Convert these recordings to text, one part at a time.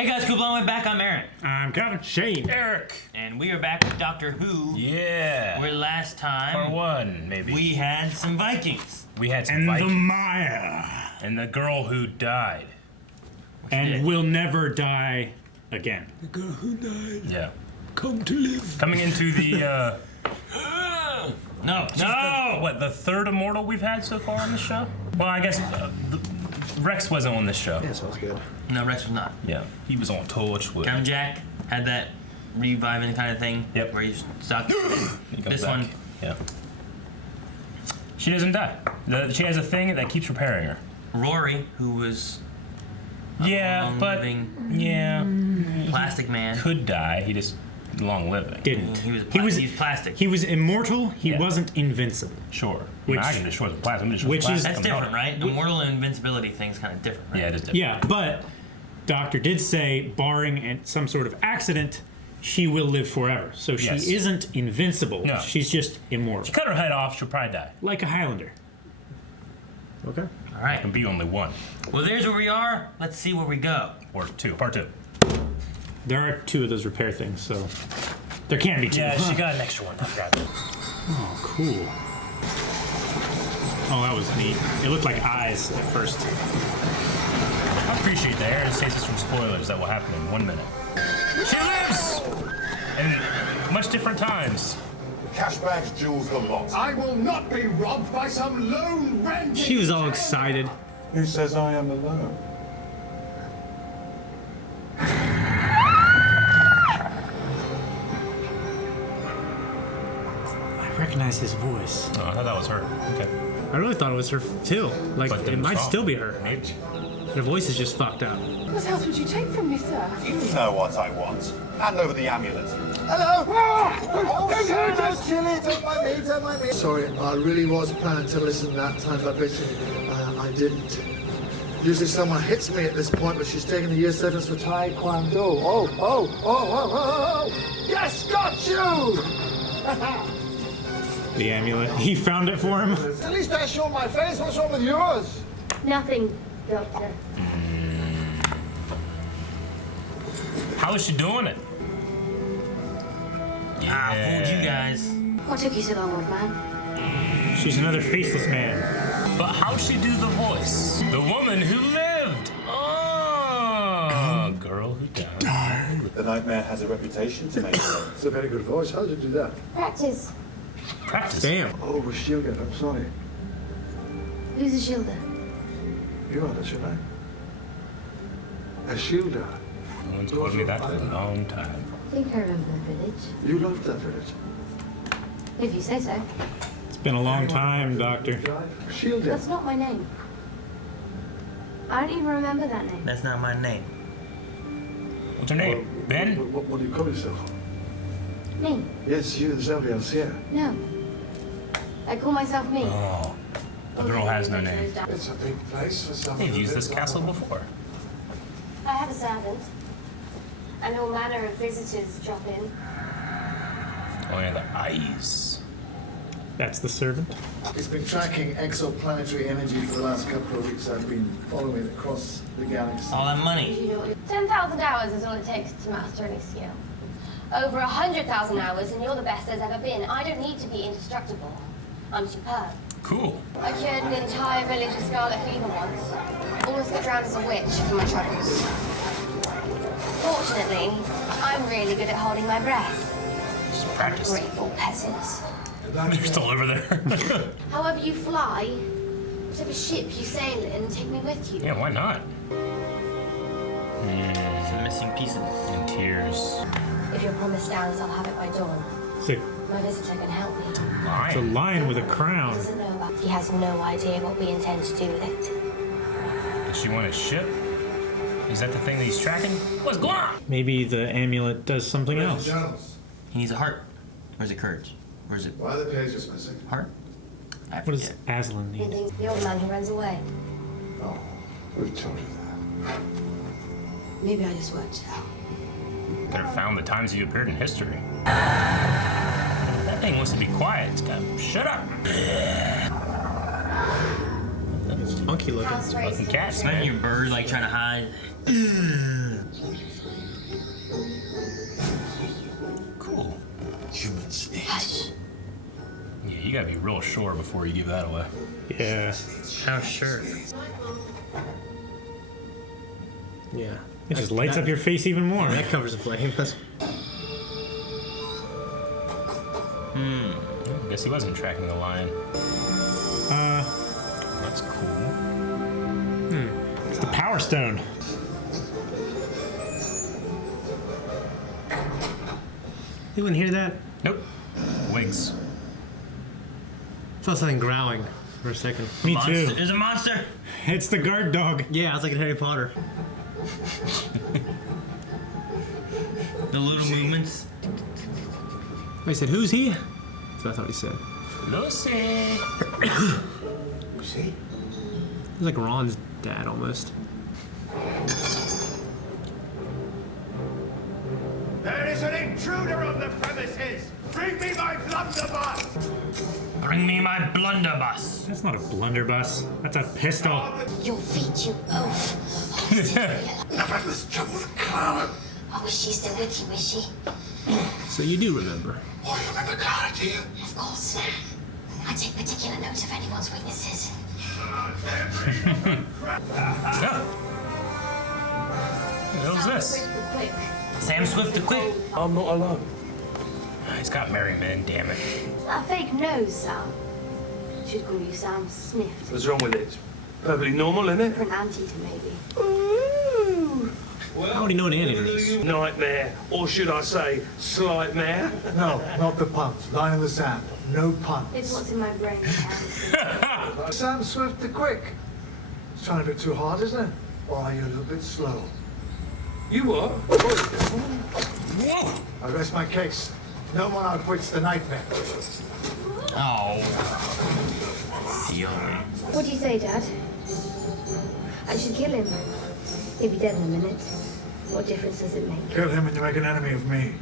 Hey guys, cool blowing back. I'm Aaron. I'm Kevin. Shane. Eric. And we are back with Doctor Who. Yeah. Where last time Part one, maybe. we had some Vikings. We had some And Vikings. the Maya. And the girl who died. And did. will never die again. The girl who died. Yeah. Come to live. Coming into the, No. the third immortal we've had so far on the show? Well, I guess Rex wasn't on this show. Yeah, sounds good. No, Rex was not. Yeah. He was on Torchwood. Captain Jack had that reviving kind of thing. Yep. Where he's stuck. He comes This back. one. Yeah. She doesn't die. She has a thing that keeps repairing her. Rory, who was Yeah, but long-living plastic man. could die. He just long living. Didn't. He was plastic. He was immortal. He Yeah. wasn't invincible. Sure. Which- I can destroy the plasma. which is- That's different, right? Immortal and invincibility thing's kind of different, right? Yeah, it is different. Yeah, but Doctor did say, barring some sort of accident, she will live forever. So she Yes. isn't invincible. No. She's just immortal, Cut her head off, she'll probably die. like a Highlander. Okay. All right. And be only one. Well, there's where we are. Let's see where we go. Or two. Part two. There are two of those repair things, so there can't be two. Yeah, she got an extra one. I grabbed it. Oh, cool. Oh, that was neat. It looked like eyes at first. I appreciate that Aaron saves us from spoilers that will happen in 1 minute. She lives! In much different times. Cash bags, jewels, the lot. I will not be robbed by some lone rent. She was all excited. Who says I am alone? I recognize his voice. Oh, I thought that was her. Okay. I really thought it was her too. Like, But then it might it's still wrong. be her. Maybe. Her voice is just fucked up. What else would you take from me, sir? You know what I want. Hand over the amulet. Hello. Don't kill it. Don't mind me. Don't mind me. Sorry, I really was planning to listen that time, but basically, I didn't. Usually someone hits me at this point, but she's taking a year's sentence for Tae Kwon Do. Oh. Yes, got you. The amulet. He found it for him. At least I showed my face. What's wrong with yours? Nothing, Doctor. How is she doing it? Ah, fooled you guys. What took you so long, old man? She's another faceless man. But how'd she do the voice? The woman who lived! Oh! Girl who died. The nightmare has a reputation to make sense. It's a very good voice. How did you do that? Practice. Practice. Damn. Oh, with Shilga. I'm sorry. Who's a shielder? You are, that's your name. A Shilga. No one's called me that for a long time. I think I remember the village. You loved that village. If you say so. It's been a long time, Doctor. Shilga. That's not my name. I don't even remember that name. That's not my name. What's her name? Ben? What do you call yourself? Me? Yes, you. There's nobody else here. No. I call myself me. Oh. The girl has no name. It's a big place for someone. They've used this castle before. I have a servant. And all manner of visitors drop in. Oh yeah, the eyes. That's the servant. It's been tracking exoplanetary energy for the last couple of weeks. I've been following it across the galaxy. All that money. 10,000 hours is all it takes to master any skill. Over 100,000 hours, and you're the best there's ever been. I don't need to be indestructible. I'm superb. Cool. I cured an entire village of scarlet fever once. Almost got drowned as a witch for my troubles. Fortunately, I'm really good at holding my breath. Just practice. Grateful peasants. They're still over there. However you fly, whatever ship you sail in, take me with you. Yeah, why not? Some missing pieces. In tears. If your promise stands, I'll have it by dawn. It's a, My visitor can help me. it's a Lion. lion with a He crown. doesn't know about. He has no idea what we intend to do with it. Does she want his ship? Is that the thing that he's tracking? What's going on? Maybe the amulet does something else. He needs a heart. Or is it courage? Or is it Why are the pages missing? heart? I What does forget. Aslan He need? thinks the old man who runs away. Oh, who told you that? Maybe I just worked it out. Could have found the times you appeared in history. That thing wants to be quiet. It's got shut up. Funky looking. House raised Fucking cats, Imagine man. your bird like trying to hide. You gotta be real sure before you give that away. Yeah. How sure? Yeah. It just lights up your face even more. That covers the flame. That's Guess he wasn't tracking the lion. That's cool. It's the Power Stone. You wouldn't hear that? Nope. Wigs. I saw something growling for a second. Me Monster. too. There's a monster. It's the guard dog. Yeah, I was like in Harry Potter. The little movements. I said, who's he? That's what I thought he said. Lucy. Lucy? He's like Ron's dad almost. There is an intruder on the premises! Bring me my blunderbuss! Bring me my blunderbuss. That's not a blunderbuss. That's a pistol. Your feet, you oaf. I've had this trouble with Clara. Oh, is she still with you, is she? So you do remember. Oh, you remember Clara, do you? Of course. I take particular note of anyone's weaknesses. Yeah. What the hell is this? Quick. Sam Swift the Quick. I'm not alone. He's got merry men, damn it. That fake nose, Sam. Should call you Sam Snift. What's wrong with it? It's perfectly normal, isn't it? For an anteater, maybe. Ooh. How would he know an anteater is? Nightmare, or should I say, slight mare? No, not the puns. Line in the sand. No puns. It's what's in my brain, Sam. Sam Swift the Quick. It's trying a bit too hard, isn't it? Or are you a little bit slow? You what? Whoa! I rest my case. No one outwits the nightmare. Oh. Silly. What do you say, Dad? I should kill him. He'll be dead in a minute. What difference does it make? Kill him and you make an enemy of me.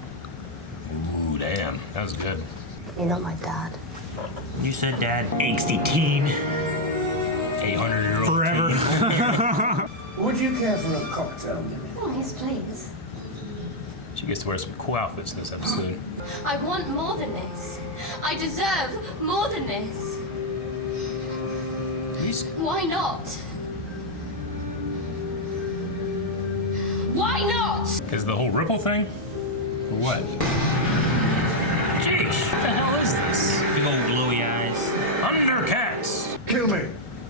Ooh, damn. That was good. You're not my dad. You said dad. Angsty teen. 800-year-old. Forever. Would you care for a cocktail, Minnie? Oh, yes, please. She gets to wear some cool outfits this episode. I want more than this. I deserve more than this. He's Why not? Why not? Is the whole ripple thing? Or what? Jeez, what the hell is this? Big old glowy eyes. Undercats! Kill me.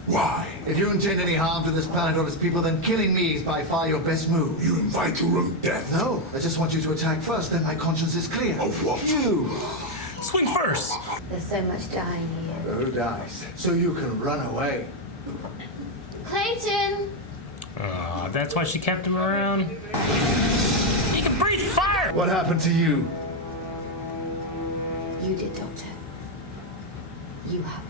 Why? If you intend any harm to this planet or its people, then killing me is by far your best move. You invite your own death. No, I just want you to attack first, then my conscience is clear. Of what? You. Swing first! There's so much dying here. Who dies? So you can run away. Clayton! That's why she kept him around. He can breathe fire! What happened to you? You did, Doctor. You happened.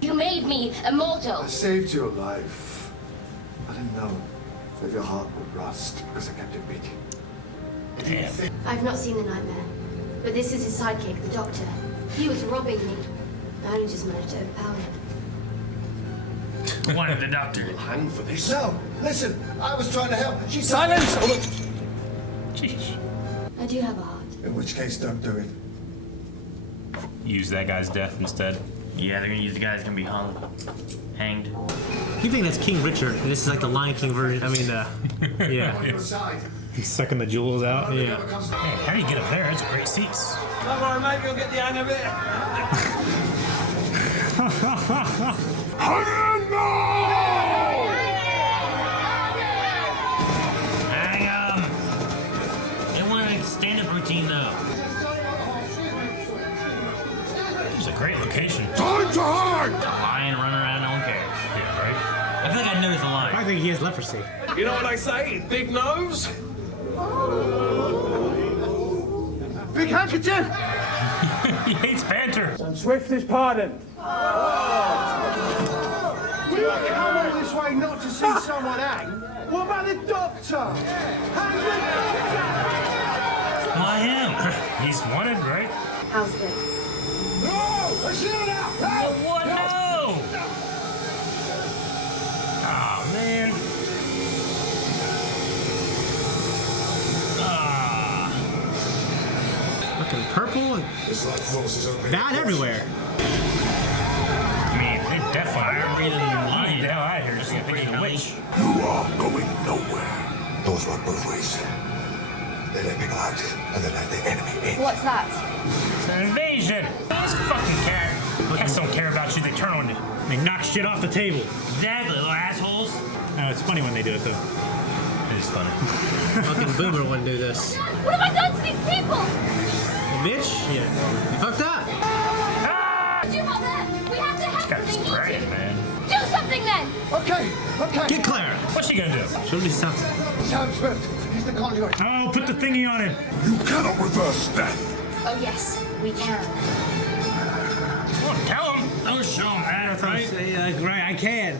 You made me immortal. I saved your life. I didn't know that your heart would rust because I kept it beating. Damn. I've not seen the nightmare, but this is his sidekick, the Doctor. He was robbing me. I only just managed to overpower him. Wanted the doctor. Hang for this. No, listen, I was trying to help. She Silence! Jeez. I do have a heart. In which case, don't do it. Use that guy's death instead. Yeah, they're gonna use the guy that's gonna be hanged. You think that's King Richard, and this is like the Lion King version. I mean, yeah. On your side. He's sucking the jewels out. Yeah. Hey, how do you get up there? It's great seats. Don't worry, mate, you'll get the hang of it. Hang 'em! They want a stand-up routine though. It's a great location. Time to hide! The lion running around, no one cares. Yeah, right? I feel like I noticed a I lion. think he has leprosy. You know what they say? Big nose? Big handkerchief! He hates banter. Swift is pardoned. We are coming this way not to see someone hang. What about the doctor? Hang the Why him? He's wanted, right? How's this? What? No! Oh, man. Fucking purple and bad everywhere. I mean, they definitely leading the hell out of here just to think he's a witch. You are going nowhere. Those work both ways. They let people out, and they let the enemy in. What's that? It's an invasion. These fucking cats don't care about you. They turn on you. They knock shit off the table. Exactly, little assholes. No, it's funny when they do it, though. It is funny. Fucking Boomer wouldn't do this. What have I done to these people? Bitch, yeah. You fucked up. You out there? We have to help Got them. spraying, man. Do something then. Okay. Get Clara. What's she gonna do? Show me something. Sam Swift, he's the conduit. Oh, put the thingy on him. You cannot reverse death. Oh yes, we can. Come on, tell him. Don't show him that, right? Right, I can.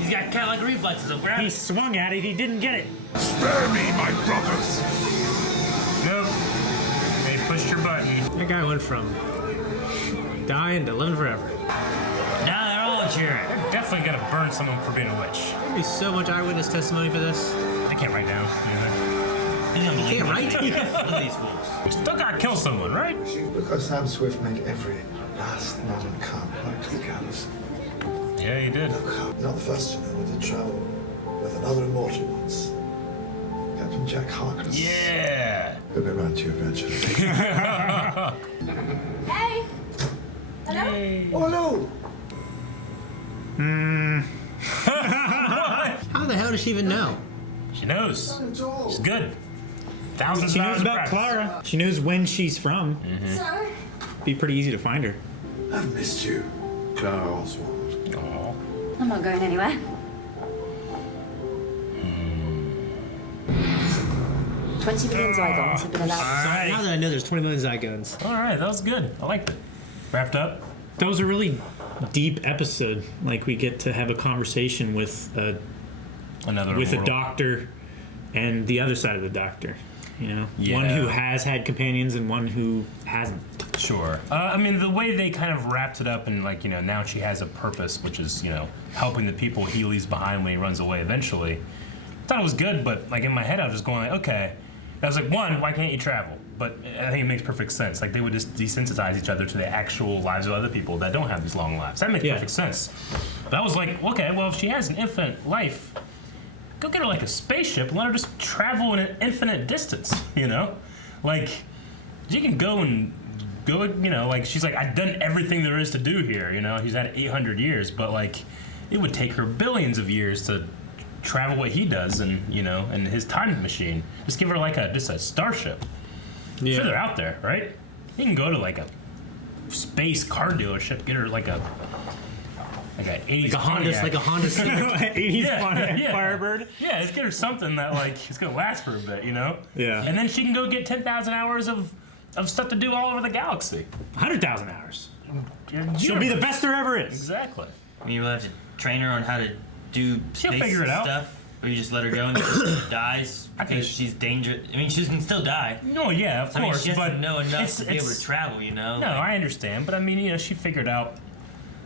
He's got cat-like reflexes, so grab He it. swung at it. He didn't get it. Spare me, my brothers. Nope. They pushed your button. That guy went from dying to living forever. Now they're all cheering. They're definitely gonna burn someone for being a witch. There'd be so much eyewitness testimony for this. They can't write down. He's gonna believe can't it. write? Look at these fools. Still gotta kill someone, right? Because Sam Swift made every last moment count, right to the gallows. Yeah, you did. Not the first to know we did travel with another immortal once. Captain Jack Harkness. Yeah. He'll be around to you eventually. Hey. Hello. Oh no! How the hell does she even know? She knows. Not at all. She's good. Thousands She of knows hours of about practice. Clara. She knows when she's from. Sir. Be pretty easy to find her. I've missed you, Clara Oswald. Aw. I'm not going anywhere. 20 million Zygons have been allowed. Alright. Now that I know there's 20 million Zygons. Alright, that was good. I liked it. Wrapped up. That was a really deep episode. Like, we get to have a conversation with Another a immortal. doctor and the other side of the doctor. You know, Yeah. one who has had companions and one who hasn't. Sure. I mean, the way they kind of wrapped it up and, like, you know, now she has a purpose, which is, you know, helping the people he leaves behind when he runs away eventually. I thought it was good, but, like, in my head, I was just going, like, okay. I was like, one, why can't you travel? But I think it makes perfect sense. Like, they would just desensitize each other to the actual lives of other people that don't have these long lives. That makes perfect sense. But I was like, okay, well, if she has an infinite life, go get her, like, a spaceship and let her just travel in an infinite distance, you know? Like, she can go, you know, like, she's like, I've done everything there is to do here, you know? She's had 800 years, but, like, it would take her billions of years to travel what he does and, you know, and his time machine. Just give her, like, just a starship. Yeah. Sure, they're out there, right? You can go to, like, a space car dealership, get her, like a 80s Pontiac. Like a Honda 80s yeah. Firebird. Yeah, let's get her something that, like, it's gonna last for a bit, you know? Yeah. And then she can go get 10,000 hours of stuff to do all over the galaxy. 100,000 hours. Your She'll be the universe. best there ever is. Exactly. I mean, you have to train her on how to do She'll space figure it out. stuff, or you just let her go and she dies because she's dangerous. I mean, she can still die. No, yeah, of I mean, course, she has but to know enough it's- to be able it's- to travel. You know. No, I understand, but I mean, you know, she figured out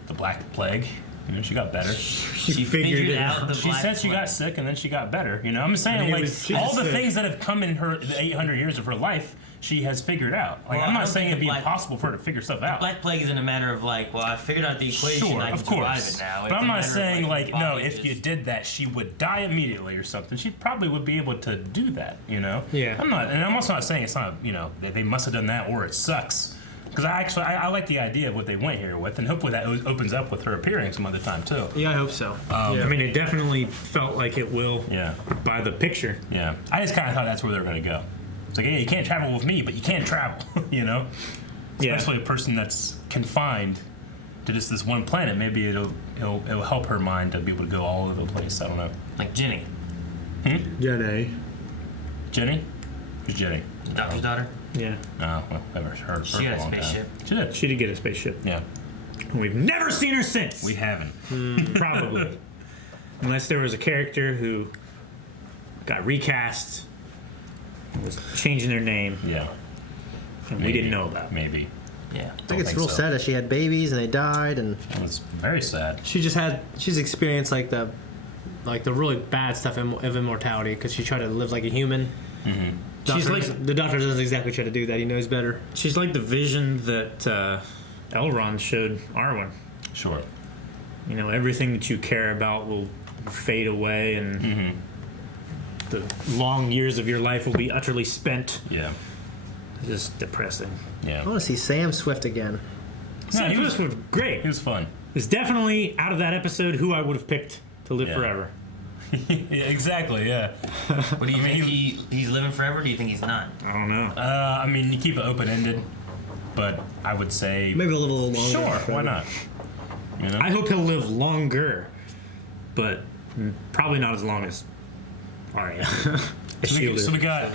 the Black Plague. You know, she got better. She figured out the She Black said she Plague. got sick and then she got better. You know, I'm saying, I mean, it like, was- she all was the sick. things that have come in the 800 years of her life, she has figured out. Like, Well, I I'm not don't saying think it'd be the Black- impossible for her to figure stuff out. Black Plague isn't a matter of like, well, I figured out the equation. Sure, I can of course. survive it now. But It's I'm a not matter of, saying, your like, no, body if you just- did that, she would die immediately or something. She probably would be able to do that, you know? Yeah. I'm also not saying it's not, you know, that they must have done that or it sucks. Because I like the idea of what they went here with, and hopefully that opens up with her appearing some other time, too. Yeah, I hope so. I mean, it definitely felt like it will Yeah. by the picture. Yeah. I just kind of thought that's where they were going to go. It's like, yeah, you can't travel with me, but you can travel, you know? Yeah. Especially a person that's confined to just this one planet. Maybe it'll help her mind to be able to go all over the place. I don't know. like Jenny, Jenny. Jenny? Who's Jenny? the doctor's daughter. Yeah. Oh, well, I've never heard of her She for got a a long time. spaceship. She did. She did get a spaceship. Yeah. And we've never seen her since. We haven't. Probably. Unless there was a character who got recast, was changing their name, Yeah. and Maybe. we didn't know about. Maybe. Yeah. I think it's real sad that she had babies and they died, and It's very sad. she's experienced like the really bad stuff of immortality because she tried to live like a human, The doctor doesn't exactly try to do that. He knows better. She's like the vision that Elrond showed Arwen. Sure. You know, everything that you care about will fade away, and the long years of your life will be utterly spent. Yeah. Just depressing. Yeah. I want to see Sam Swift again. Sam Swift was great. He was fun. It's definitely, out of that episode, who I would have picked to live forever. Yeah, exactly, yeah. What do you think? He's living forever? Or do you think he's not? I don't know. I mean, you keep it open-ended, but I would say... Maybe a little longer. Sure, why not? You know? I hope he'll live longer, but probably not as long as Arya. So we got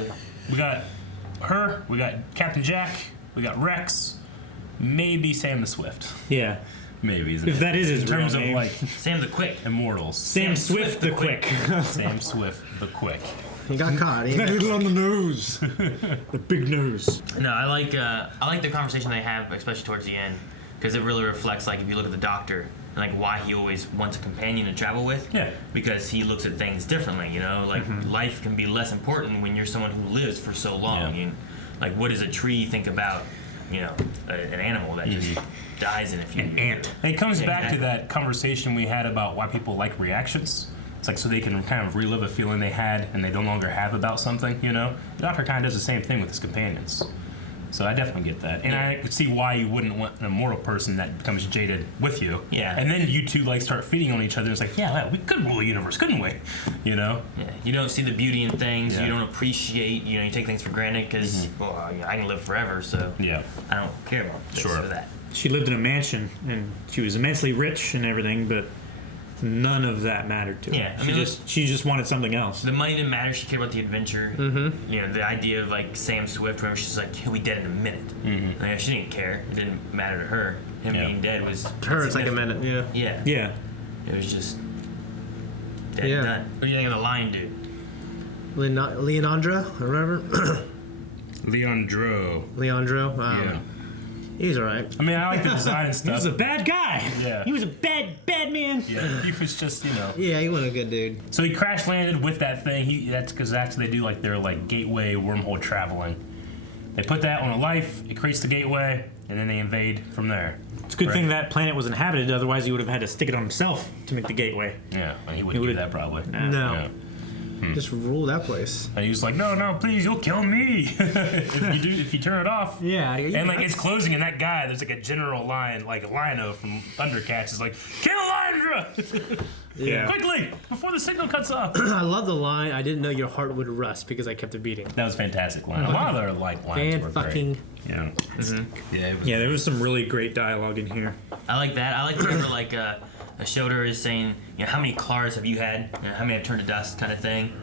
her, we got Captain Jack, we got Rex, maybe Sam the Swift. Yeah. Maybe, isn't If it? that is his in terms real of name. like Sam the Quick. Immortals. Sam Swift the Quick. Sam Swift the Quick. He got caught. That little on the nose. The big nose. No, I like the conversation they have, especially towards the end, because it really reflects, like, if you look at the Doctor, and like why he always wants a companion to travel with. Yeah. Because he looks at things differently, you know. Like life can be less important when you're someone who lives for so long. Yeah. And like, what does a tree think about, you know, an animal that just dies in a few years? Ant. And it comes back exactly. to that conversation we had about why people like reactions. It's like so they can kind of relive a feeling they had and they no longer have about something, you know? The Doctor kind of does the same thing with his companions. So I definitely get that. And I could see why you wouldn't want an immortal person that becomes jaded with you. Yeah. And then you two like start feeding on each other. It's like, yeah, we could rule the universe, couldn't we? You know? Yeah. You don't see the beauty in things. Yeah. You don't appreciate. You know, you take things for granted because well, I can live forever, so Yeah. I don't care about this Sure. or that. She lived in a mansion, and she was immensely rich and everything, but none of that mattered to her. Yeah, I mean, she just wanted something else. The money didn't matter. She cared about the adventure. Mm-hmm. You know, the idea of like Sam Swift, where she's like, he'll be dead in a minute. Mm-hmm. Like, she didn't care. It didn't matter to her. Him being dead was To her, it's like a minute. Yeah. Yeah. Yeah. It was just dead Yeah. and done. What do you think of the lion dude? Leonandra, remember? Leandro. Leandro. Yeah. He's alright. I mean, I like the design and He stuff. was a bad guy. Yeah. He was a bad man. Yeah, he was just, you know. Yeah, he wasn't a good dude. So he crash landed with that thing. That's because that's what they do, like their like gateway wormhole traveling. They put that on a life. It creates the gateway, and then they invade from there. It's a good thing that planet was inhabited, otherwise he would have had to stick it on himself to make the gateway. Yeah, and he wouldn't do that probably. No. Yeah. Just rule that place. And he was like, no, please, you'll kill me if you turn it off. Yeah. And like it's closing, and that guy, there's like a general lion, like Lino from Thundercats, is like, kill Lyndra! Yeah. Quickly, before the signal cuts off. I love the line, I didn't know your heart would rust because I kept it beating. That was a fantastic line. A lot of their like lines were Fan-fucking- great. Yeah. Yeah. It was Yeah, there was some really great dialogue in here. I like that. I like whenever like a shoulder is saying, you know, how many Clars have you had? You know, how many have turned to dust, kind of thing.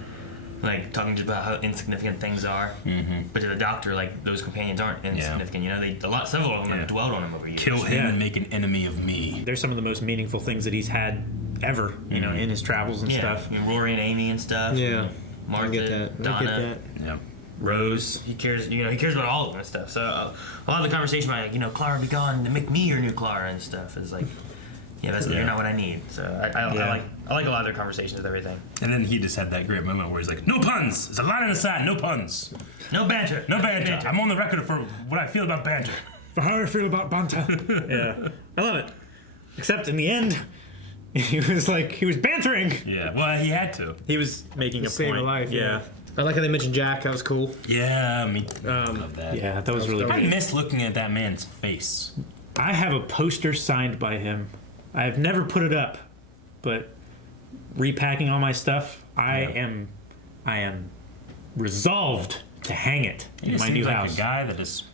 Like talking just about how insignificant things are. Mm-hmm. But to the Doctor, like those companions aren't insignificant. You know, several of them have dwelled on him over years. Kill him and make an enemy of me. They're some of the most meaningful things that he's had ever, you know, in his travels and stuff. You know, Rory and Amy and stuff. Yeah. Martha, I get that. Donna, Yeah. Rose. He cares. You know, he cares about all of them and stuff. So a lot of the conversation about, like, you know, Clara be gone to make me your new Clara and stuff is like, yeah, you're not what I need. So I like a lot of their conversations with everything. And then he just had that great moment where he's like, no puns! There's a line in the side, no puns. No banter. No banter. I'm on the record for what I feel about banter. For how I feel about banter. Yeah. I love it. Except in the end, he was bantering. Yeah, well, he had to. He was making a Save point. a life. Yeah. I like how they mentioned Jack. That was cool. Yeah, me too. I love that. Yeah, that was really I great. miss looking at that man's face. I have a poster signed by him. I've never put it up, but repacking all my stuff, I am resolved to hang it He in just my new seems like house. a guy that just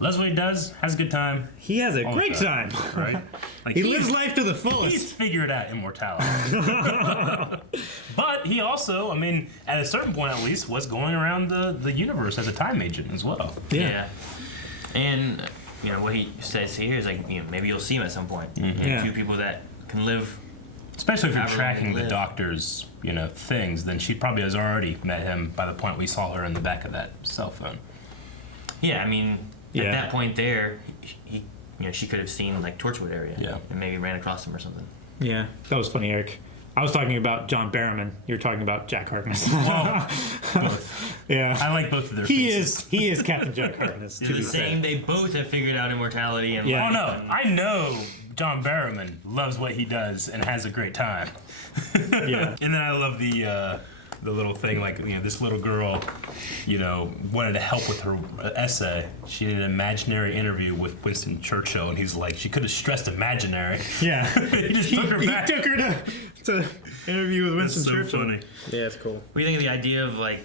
loves what he does, has a good time. He has a all great the time. Right? Like He lives life to the He's fullest. figured out immortality. But he also, I mean, at a certain point at least, was going around the universe as a time agent as well. Yeah. And you know what he says here is like, you know, maybe you'll see him at some point. You know, Yeah. two people that can live. Especially if you're However tracking long the they live. Doctor's, you know, things, then she probably has already met him by the point we saw her in the back of that cell phone. Yeah, I mean, Yeah. at that point there, he, you know, she could have seen like Torchwood area. Yeah. And maybe ran across him or something. Yeah, that was funny, Eric. I was talking about John Barrowman. You're talking about Jack Harkness. Well, both. Yeah. I like both of their He faces. is Captain Jack Harkness. They're the same. They both have figured out immortality and Yeah. Oh no, I know John Barrowman loves what he does and has a great time. Yeah. And then I love the little thing, like, you know, this little girl, you know, wanted to help with her essay. She did an imaginary interview with Winston Churchill, and he's like, she could have stressed imaginary. Yeah. He just took her back. He took her to interview with Winston That's so Churchill. funny. Yeah, it's cool. What do you think of the idea of like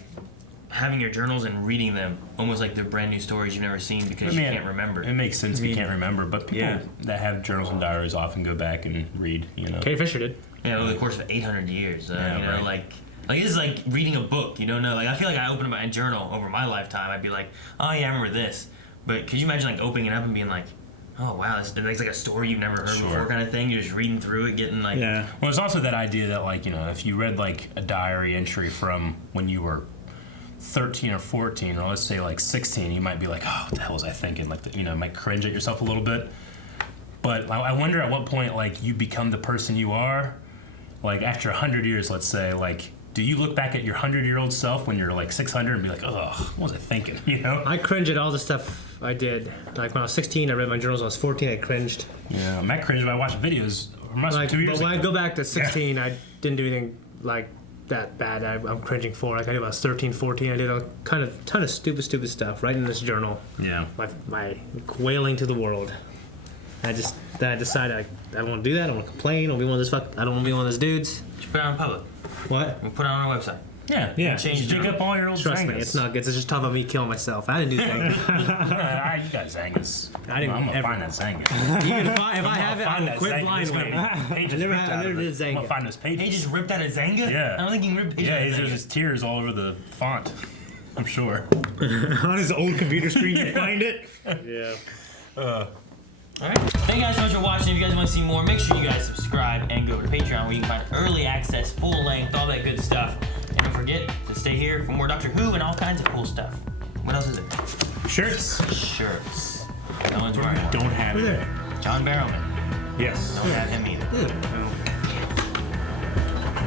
having your journals and reading them almost like they're brand new stories you've never seen because you can't remember? It makes sense if you can't remember, but people Yeah. that have journals and diaries often go back and read, you know. Carrie Fisher did. Yeah, over the course of 800 years. Yeah, you know, right. like this is like reading a book. You don't know. Like I feel like I opened my journal over my lifetime. I'd be like, oh yeah, I remember this. But could you imagine like opening it up and being like, oh wow, it's like a story you've never heard before kind of thing. You're just reading through it, getting like. Yeah. Well, it's also that idea that, like, you know, if you read like a diary entry from when you were 13 or 14, or let's say like 16, you might be like, oh, what the hell was I thinking? Like, you know, might cringe at yourself a little bit. But I wonder at what point, like, you become the person you are. Like, after 100 years, let's say, like, do you look back at your 100-year-old self when you're like 600 and be like, oh, what was I thinking? You know? I cringe at all the stuff I did. Like when I was 16, I read my journals. When I was 14, I cringed. Yeah, Matt cringed when I watched videos from us 2 years But when ago. I go back to 16, I didn't do anything like that bad. I'm cringing for. Like I did when I was 13, 14. I did a ton of stupid stuff right in this journal. Yeah. My wailing to the world. I decided I don't want to do that. I don't want to complain. I don't want to be one of those I don't want to be one of those dudes. You put it on public. What? We put it on our website. Yeah. Change Dig up all your old Trust me, Zangas. it's not good. It's just talking about me killing myself. I didn't do Zangas. You got Zangas. I didn't I'm gonna ever- find that Zanga. Even if I have it, find I that quit Zanga. blind It's gonna waiting. be pages I never ripped out of did it. Zanga. I'm gonna find those pages. He just ripped out a Zanga? Yeah. I don't think you can rip pages Yeah, out of there's Zanga. just tears all over the font. I'm sure. On his old computer screen, you find it. Yeah. Alright. Thank you guys so much for watching. If you guys want to see more, make sure you guys subscribe and go over to Patreon where you can find early access, full length, all that good stuff. And don't forget to stay here for more Doctor Who and all kinds of cool stuff. What else is it? Shirts. Shirts. No one's wearing one. Don't have it. John Barrowman. Yes. Don't have him either.